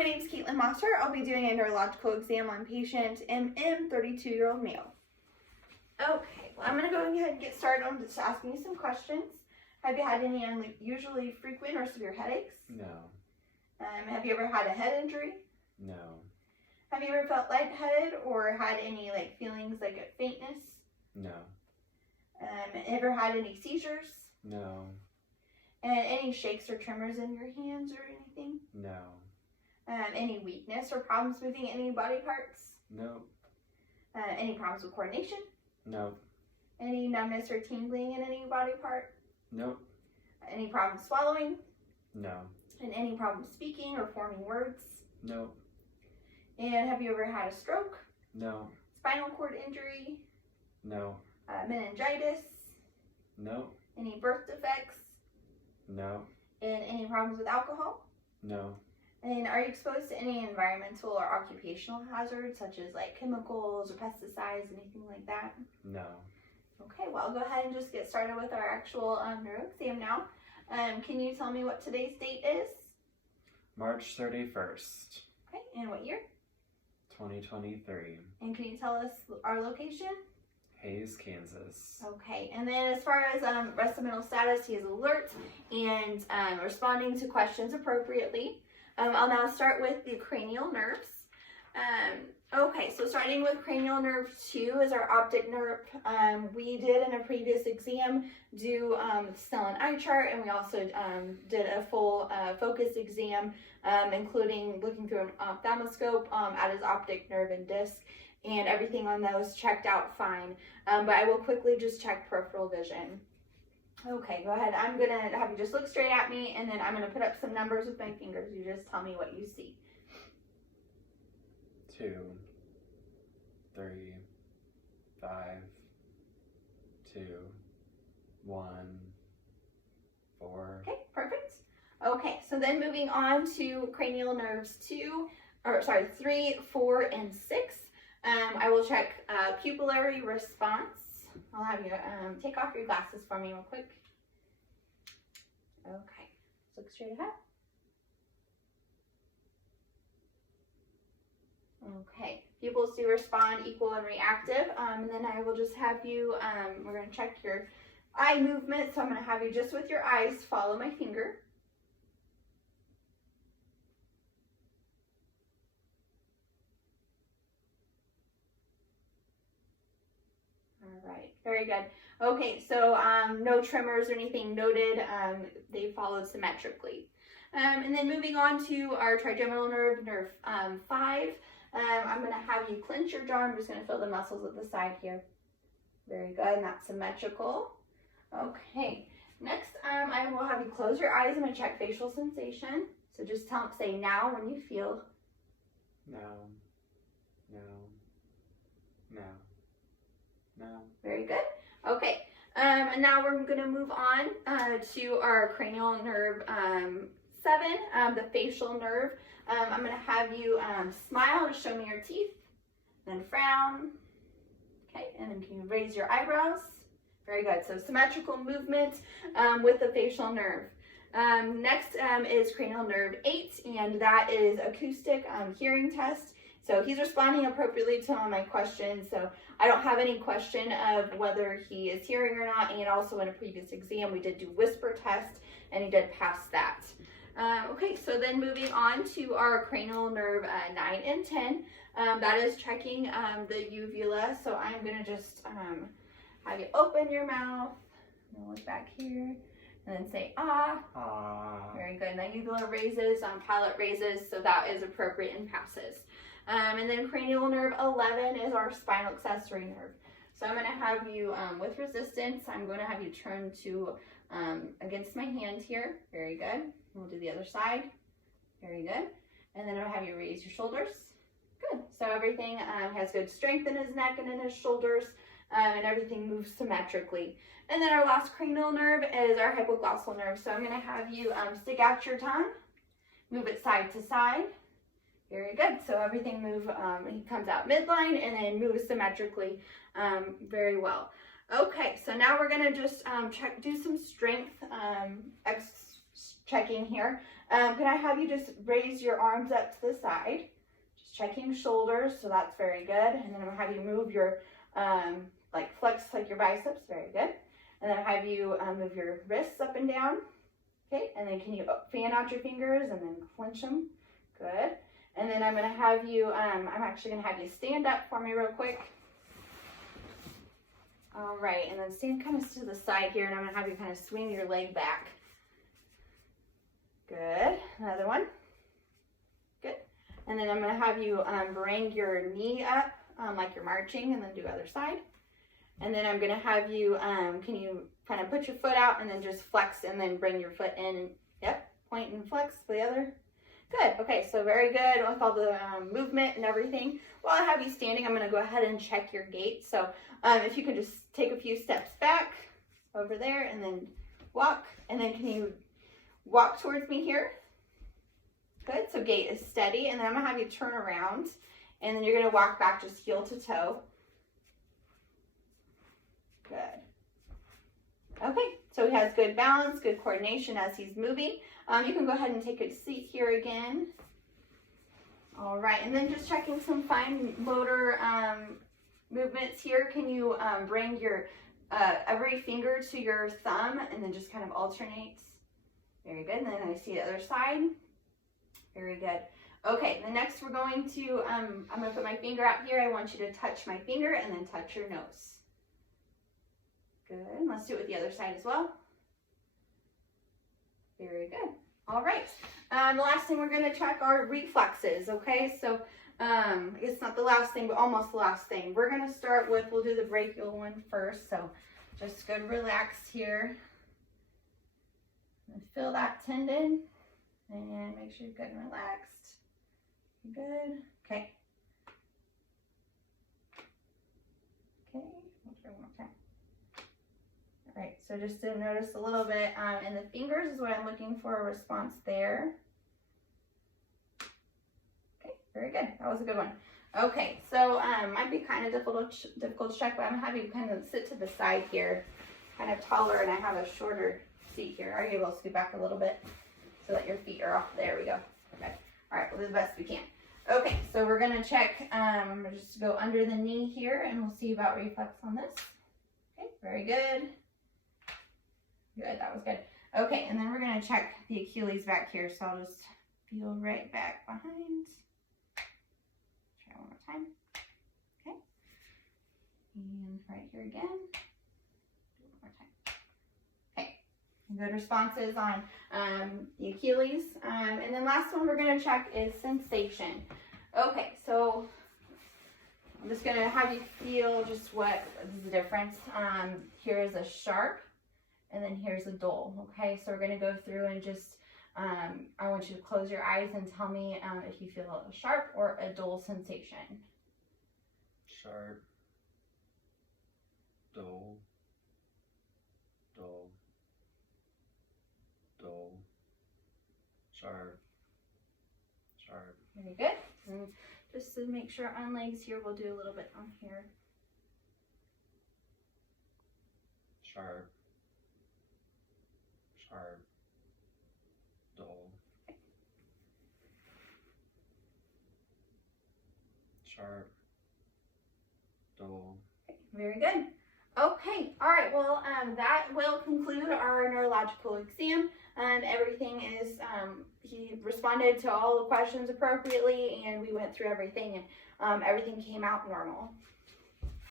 my name is Caitlin Mosser. I'll be doing a neurological exam on patient MM, 32-year-old male. Okay, well, I'm going to go ahead and get started on just asking you some questions. Have you had any unusually frequent or severe headaches? No. Have you ever had a head injury? No. Have you ever felt lightheaded or had any feelings like a faintness? No. Ever had any seizures? No. And any shakes or tremors in your hands or anything? No. Any weakness or problems moving any body parts? No. Any problems with coordination? No. Any numbness or tingling in any body part? No. Any problems swallowing? No. And any problems speaking or forming words? No. And have you ever had a stroke? No. Spinal cord injury? No. Meningitis? No. Any birth defects? No. And any problems with alcohol? No. And are you exposed to any environmental or occupational hazards such as chemicals or pesticides, anything like that? No. Okay, well, I'll go ahead and just get started with our actual neuro exam now. Can you tell me what today's date is? March 31st, Okay, and what year? 2023. And can you tell us our location? Hayes, Kansas. Okay, and then as far as rest of mental status, he is alert and responding to questions appropriately. I'll now start with the cranial nerves. Okay, so starting with cranial nerve 2 is our optic nerve. We did in a previous exam do Snellen eye chart, and we also did a full focus exam, including looking through an ophthalmoscope at his optic nerve and disc, and everything on those checked out fine. But I will quickly just check peripheral vision. Okay, go ahead. I'm going to have you just look straight at me, and then I'm going to put up some numbers with my fingers. You just tell me what you see. 2, 3, 5, 2, 1, 4. Okay, perfect. Okay, so then moving on to cranial nerves 3, 4, and 6. I will check pupillary response. I'll have you take off your glasses for me real quick. Okay, look straight ahead. Okay, pupils do respond equal and reactive, and then I will just have you, we're going to check your eye movement, so I'm going to have you just with your eyes follow my finger. All right, very good. Okay, so no tremors or anything noted. They followed symmetrically. And then moving on to our trigeminal nerve, nerve 5. I'm going to have you clench your jaw. I'm just going to feel the muscles at the side here. Very good, and that's symmetrical. Okay, next I will have you close your eyes. I'm going to check facial sensation. So just say now when you feel. No. No. No. No. Very good. Okay, and now we're going to move on to our cranial nerve 7, the facial nerve. I'm going to have you smile to show me your teeth, then frown. Okay, and then can you raise your eyebrows? Very good. So symmetrical movement with the facial nerve. Next is cranial nerve 8, and that is acoustic hearing test. So he's responding appropriately to all my questions. So I don't have any question of whether he is hearing or not. And also in a previous exam, we did do whisper test, and he did pass that. Okay, so then moving on to our cranial nerve 9 and 10. That is checking the uvula. So I'm going to just have you open your mouth. And look back here. And then say, ah. Ah. Very good. Now uvula raises, palate raises, so that is appropriate and passes. And then cranial nerve 11 is our spinal accessory nerve. So I'm going to have you, with resistance, I'm going to have you turn to against my hand here. Very good. We'll do the other side. Very good. And then I'll have you raise your shoulders. Good. So everything has good strength in his neck and in his shoulders, and everything moves symmetrically. And then our last cranial nerve is our hypoglossal nerve. So I'm going to have you stick out your tongue, move it side to side. Very good. So everything he comes out midline and then moves symmetrically very well. Okay, so now we're going to just do some strength checking here. Can I have you just raise your arms up to the side? Just checking shoulders, so that's very good. And then I'm gonna have you move your, like flex like your biceps, very good. And then I have you move your wrists up and down. Okay, and then can you fan out your fingers and then clench them? Good. And then I'm gonna have you, I'm actually gonna have you stand up for me real quick. All right, and then stand kind of to the side here, and I'm gonna have you kind of swing your leg back. Good. Another one. Good. And then I'm gonna have you bring your knee up like you're marching, and then do other side. And then I'm gonna have you, can you kind of put your foot out and then just flex and then bring your foot in? And, yep, point and flex the other. Good. Okay, so very good with all the movement and everything. While I have you standing, I'm going to go ahead and check your gait. So if you can just take a few steps back over there and then walk. And then can you walk towards me here? Good. So gait is steady. And then I'm going to have you turn around. And then you're going to walk back just heel to toe. Good. Okay, so he has good balance, good coordination as he's moving. You can go ahead and take a seat here again. All right, and then just checking some fine motor movements here. Can you bring your every finger to your thumb and then just kind of alternates? Very good. And then I see the other side. Very good. Okay, the next we're going to, I'm going to put my finger out here. I want you to touch my finger and then touch your nose. Good. Let's do it with the other side as well. Very good. All right. The last thing we're going to check are reflexes. Okay, so I guess not the last thing, but almost the last thing. We're going to start with, we'll do the brachial one first. So just good, relaxed here. And feel that tendon. And make sure you're good and relaxed. Good. Okay. Okay. Let's try one more time. All right, so just to notice a little bit in the fingers is what I'm looking for, a response there. Okay, very good. That was a good one. Okay, so might be kind of difficult to check, but I'm going to have you kind of sit to the side here, kind of taller, and I have a shorter seat here. Are you able to scoot back a little bit so that your feet are off? There we go. Okay. All right, we'll do the best we can. Okay, so we're going to check, just go under the knee here, and we'll see about reflex on this. Okay, very good. Good, that was good. Okay, and then we're going to check the Achilles back here. So I'll just feel right back behind. Try one more time. Okay. And right here again. Do it one more time. Okay. Good responses on the Achilles. And then last one we're going to check is sensation. Okay, so I'm just going to have you feel just what is the difference. Here is a sharp. And then here's a dull, okay? So we're gonna go through and just, I want you to close your eyes and tell me if you feel a sharp or a dull sensation. Sharp, dull, dull, dull, sharp, sharp. Very good. And just to make sure on legs here, we'll do a little bit on here. Sharp, sharp, dull, sharp, dull. Very good. Okay, all right, well, that will conclude our neurological exam. Everything is, he responded to all the questions appropriately, and we went through everything, and everything came out normal.